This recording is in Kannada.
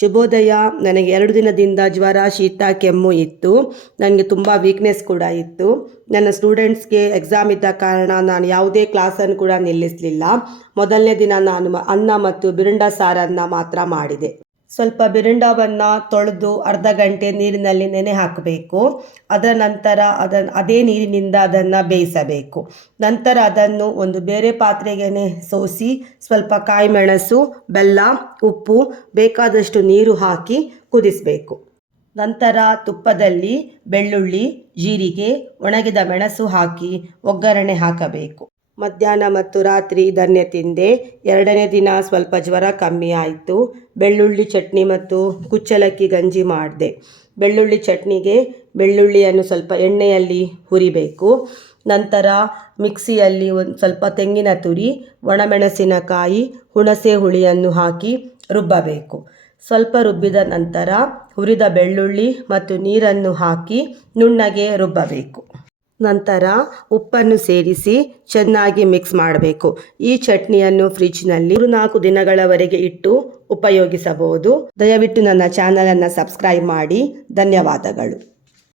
ಶುಭೋದಯ. ನನಗೆ 2 ದಿನದಿಂದ ಜ್ವರ, ಶೀತ, ಕೆಮ್ಮು ಇತ್ತು. ನನಗೆ ತುಂಬ ವೀಕ್ನೆಸ್ ಕೂಡ ಇತ್ತು. ನನ್ನ ಸ್ಟೂಡೆಂಟ್ಸ್ಗೆ ಎಕ್ಸಾಮ್ ಇದ್ದ ಕಾರಣ ನಾನು ಯಾವುದೇ ಕ್ಲಾಸನ್ನು ಕೂಡ ನಿಲ್ಲಿಸಲಿಲ್ಲ. ಮೊದಲನೇ ದಿನ ನಾನು ಅನ್ನ ಮತ್ತು ಬಿರಿಂಡ ಸಾರನ್ನು ಮಾತ್ರ ಮಾಡಿದೆ. ಸ್ವಲ್ಪ ಬಿರಿಂಡವನ್ನು ತೊಳೆದು ಅರ್ಧ ಗಂಟೆ ನೀರಿನಲ್ಲಿ ನೆನೆ ಹಾಕಬೇಕು. ಅದರ ನಂತರ ಅದೇ ನೀರಿನಿಂದ ಅದನ್ನು ಬೇಯಿಸಬೇಕು. ನಂತರ ಅದನ್ನು ಒಂದು ಬೇರೆ ಪಾತ್ರೆಗೆ ಸೋಸಿ ಸ್ವಲ್ಪ ಕಾಯಿ ಮೆಣಸು, ಬೆಲ್ಲ, ಉಪ್ಪು, ಬೇಕಾದಷ್ಟು ನೀರು ಹಾಕಿ ಕುದಿಸಬೇಕು. ನಂತರ ತುಪ್ಪದಲ್ಲಿ ಬೆಳ್ಳುಳ್ಳಿ, ಜೀರಿಗೆ, ಒಣಗಿದ ಮೆಣಸು ಹಾಕಿ ಒಗ್ಗರಣೆ ಹಾಕಬೇಕು. ಮಧ್ಯಾಹ್ನ ಮತ್ತು ರಾತ್ರಿ ಇದನ್ನೇ ತಿಂದೆ. 2ನೇ ದಿನ ಸ್ವಲ್ಪ ಜ್ವರ ಕಮ್ಮಿ ಆಯಿತು. ಬೆಳ್ಳುಳ್ಳಿ ಚಟ್ನಿ ಮತ್ತು ಕುಚ್ಚಲಕ್ಕಿ ಗಂಜಿ ಮಾಡಿದೆ. ಬೆಳ್ಳುಳ್ಳಿ ಚಟ್ನಿಗೆ ಬೆಳ್ಳುಳ್ಳಿಯನ್ನು ಸ್ವಲ್ಪ ಎಣ್ಣೆಯಲ್ಲಿ ಹುರಿಬೇಕು. ನಂತರ ಮಿಕ್ಸಿಯಲ್ಲಿ ಒಂದು ಸ್ವಲ್ಪ ತೆಂಗಿನ ತುರಿ, ಒಣಮೆಣಸಿನಕಾಯಿ, ಹುಣಸೆ ಹುಳಿಯನ್ನು ಹಾಕಿ ರುಬ್ಬಬೇಕು. ಸ್ವಲ್ಪ ರುಬ್ಬಿದ ನಂತರ ಹುರಿದ ಬೆಳ್ಳುಳ್ಳಿ ಮತ್ತು ನೀರನ್ನು ಹಾಕಿ ನುಣ್ಣಗೆ ರುಬ್ಬಬೇಕು. ನಂತರ ಉಪ್ಪನ್ನು ಸೇರಿಸಿ ಚೆನ್ನಾಗಿ ಮಿಕ್ಸ್ ಮಾಡಬೇಕು. ಈ ಚಟ್ನಿಯನ್ನು ಫ್ರಿಜ್ನಲ್ಲಿ 3-4 ದಿನಗಳವರೆಗೆ ಇಟ್ಟು ಉಪಯೋಗಿಸಬಹುದು. ದಯವಿಟ್ಟು ನನ್ನ ಚಾನಲನ್ನು ಸಬ್ಸ್ಕ್ರೈಬ್ ಮಾಡಿ. ಧನ್ಯವಾದಗಳು.